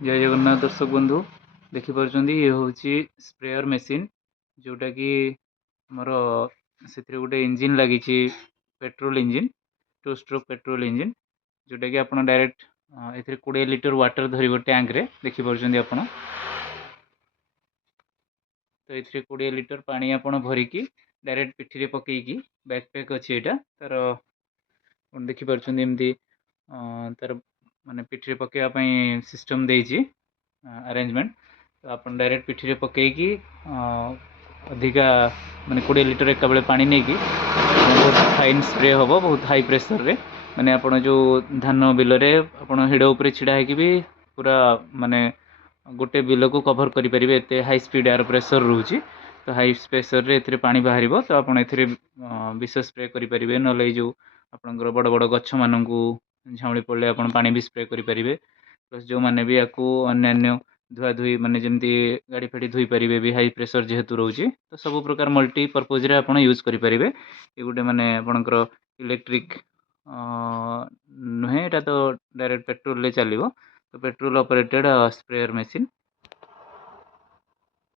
जय जगन्नाथ दर्शक बंधु देखिपुंत ये हूँ स्प्रेयर मेसीन जोटा कि मोर से गोटे इंजिन लगी petrol engine 2 stroke petrol engine जोटा कि आप डायरेक्ट ए 20 लीटर वाटर धर टैंक रे देखिपुंत आप तो ये 20 लीटर पानी आप भरिकी डायरेक्ट पिठी पकईकी बैकपैक अच्छी यहाँ तार देखिपुंत एमती तार माने पिठी पकईवाई सिस्टम देती अरेंजमेंट तो आप डायरेक्ट पिठी पकईकी अधिका माने 20 लीटर एक बेले पानी नहीं कि बहुत फाइन स्प्रे हम बहुत हाई प्रेशर रे माने आप जो धान बिल आप हिड़ उपर छिड़ा है भी पूरा माने गोटे बिल को कभर करेंगे एत हाई स्पीड एयर प्रेशर रोचे तो हाई प्रेशर रे एथिरे पानी बाहर तो आप विष स्प्रे करेंगे ना जो आपंकर बड़ बड़ गछ मानक झाऊली पड़े आप पानी भी स्प्रे करेंगे प्लस जो मैंने भी या अन्य धुआ धुई माने जमती गाड़ी फाड़ी धोई पारे भी हाई प्रेशर जेहेतु रोचे तो सब प्रकार मल्टीपर्पज आप यूज करेंगे ये गोटे माने आपणकर इलेक्ट्रिक नुहे यहाँ तो डायरेक्ट पेट्रोल चलो तो पेट्रोल ऑपरेटेड स्प्रेयर मशीन